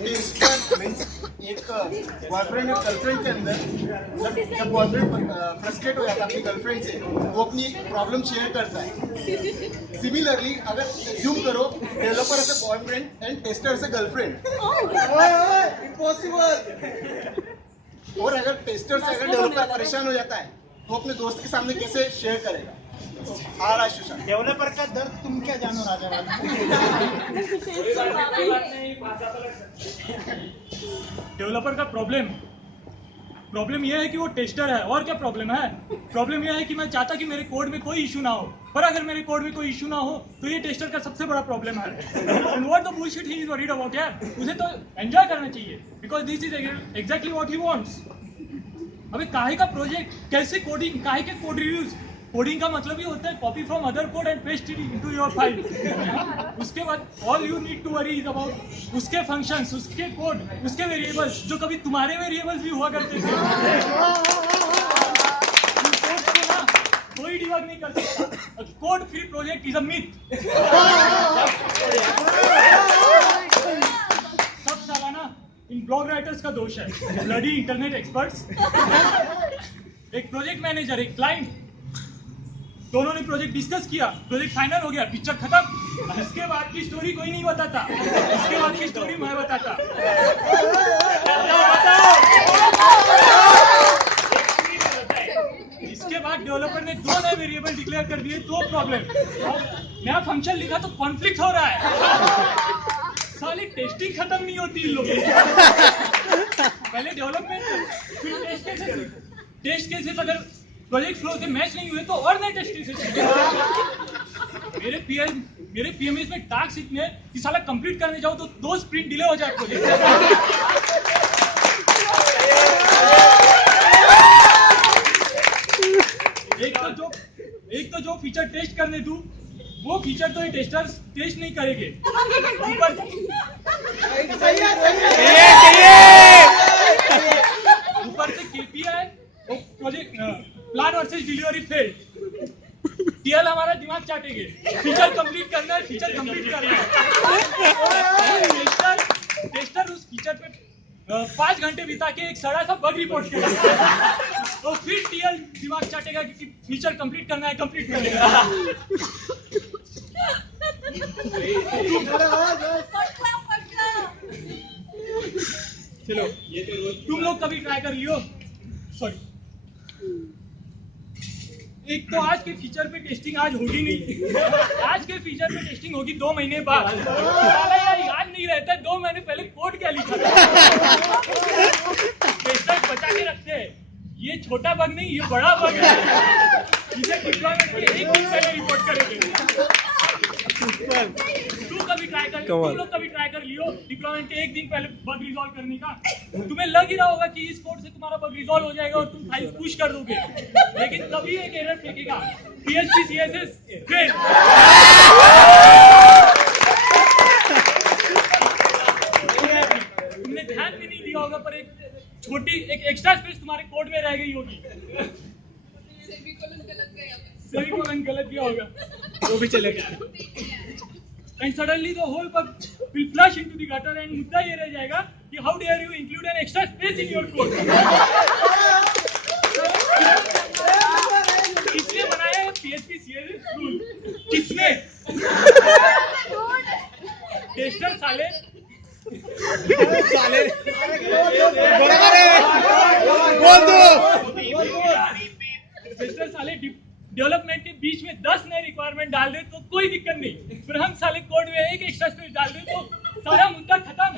Tester means एक boyfriend और girlfriend के अंदर जब बॉयफ्रेंड फ्रस्ट्रेट हो जाता है अपनी गर्लफ्रेंड से, वो अपनी प्रॉब्लम शेयर करता है। सिमिलरली अगर एज्यूम करो developer as a boyfriend and tester as a girlfriend, impossible. और अगर टेस्टर से अगर डेवलपर परेशान हो जाता है तो अपने दोस्त के सामने कैसे शेयर करेगा? डेवलपर का दर्द तुम क्या जानो राजा राजा। डेवलपर का प्रॉब्लम यह है कि वो टेस्टर है। और क्या प्रॉब्लम है? प्रॉब्लम यह है कि मैं चाहता कि मेरे कोड में कोई इशू ना हो, पर अगर मेरे कोड में कोई इशू ना हो तो ये टेस्टर का सबसे बड़ा प्रॉब्लम है। And what the bullshit he is worried about यार, उसे तो एंजॉय करना चाहिए because this is exactly what he wants. अबे काहे का प्रोजेक्ट, कैसे कोडिंग, काहे के कोड रिव्यूज? कोडिंग का मतलब ही होता है copy from other code and paste it into your file. उसके बाद all you need to worry is about उसके फंक्शंस, उसके कोड, उसके वेरिएबल्स, जो कभी तुम्हारे वेरिएबल्स भी हुआ करते थे। कोई डिबग नहीं कर सकता। Code free project is a myth. सब साला ना इन ब्लॉग राइटर्स का दोष है, ब्लडी इंटरनेट एक्सपर्ट्स। एक प्रोजेक्ट मैनेजर, एक क्लाइंट, दोनों ने प्रोजेक्ट डिस्कस किया, प्रोजेक्ट फाइनल हो गया, पिक्चर खत्म। इसके बाद की स्टोरी कोई नहीं बताता, इसके बाद की स्टोरी मैं बताता। इसके बाद डेवलपर ने 2 नए वेरिएबल डिक्लेयर कर दिए, 2 प्रॉब्लम। नया फंक्शन लिखा तो कॉन्फ्लिक्ट हो रहा है। साली टेस्टिंग खत्म नहीं होती इन लोगों की। पहले डेवलपमेंट, फिर टेस्ट केसेस अगर प्रोजेक्ट फ्लो से मैच नहीं हुए तो और नए टेस्ट केसेस। मेरे पीएमएस में टास्क इतने कि साला कंप्लीट करने जाओ तो 2 स्प्रिंट डिले हो जाए प्रोजेक्ट। एक तो जो फीचर टेस्ट करने दूं, वो फीचर तो ये टेस्टर्स टेस्ट नहीं करेंगे। ऊपर से KPI project plan versus delivery failed. TL हमारा दिमाग चाटेंगे, फीचर कंप्लीट करना है, फीचर कंप्लीट करना है। टेस्टर उस फीचर पे 5 घंटे बिता के एक सड़ा सा बग रिपोर्ट करेगा, तो फिर टीएल दिमाग चाटेगा कि फीचर कंप्लीट करना है, कंप्लीट करेगा। चलो तुम लोग कभी ट्राई कर लियो। सॉरी, एक तो आज के फीचर पे टेस्टिंग आज होगी नहीं। आज के फीचर पे टेस्टिंग होगी 2 महीने बाद। साला यार याद नहीं रहता 2 महीने पहले कोड क्या लिखा था। टेस्टर बचा के रखते हैं, ये छोटा बग नहीं, ये बड़ा बग है, इसे डिप्लॉयमेंट के 1 दिन पहले रिपोर्ट करेंगे। तुम लोग कभी ट्राई कर लियो डिप्लॉयमेंट के 1 दिन पहले बग रिजॉल्व करने का। तुम्हें लग ही रहा होगा कि इस कोड से तुम्हारा बग रिजॉल्व हो जाएगा और तुम फाइल पुश कर दोगे, लेकिन कभी एक एरर फेंकेगा, PHP CSS फेल। तुमने ध्यान भी नहीं दिया होगा, पर एक छोटी एक एक्स्ट्रा स्पेस तुम्हारे कोड में रह गई होगी। सेमीकोलन गलत दिया होगा, वो भी चलेगा। And suddenly the whole bug will flush into the gutter and मुद्दा ये रह जाएगा कि how dare you include an extra space in your code। किसने बनाया है PHP CSS रूल? किसने? टेस्टर साले बोल दो। टेस्टर साले डेवलपमेंट के बीच में 10 नए रिक्वायरमेंट डाल दे तो कोई दिक्कत नहीं, फिर हम साले कोड में एक एक्स्ट्रा स्पेस डाल दे तो सारा मुद्दा खत्म।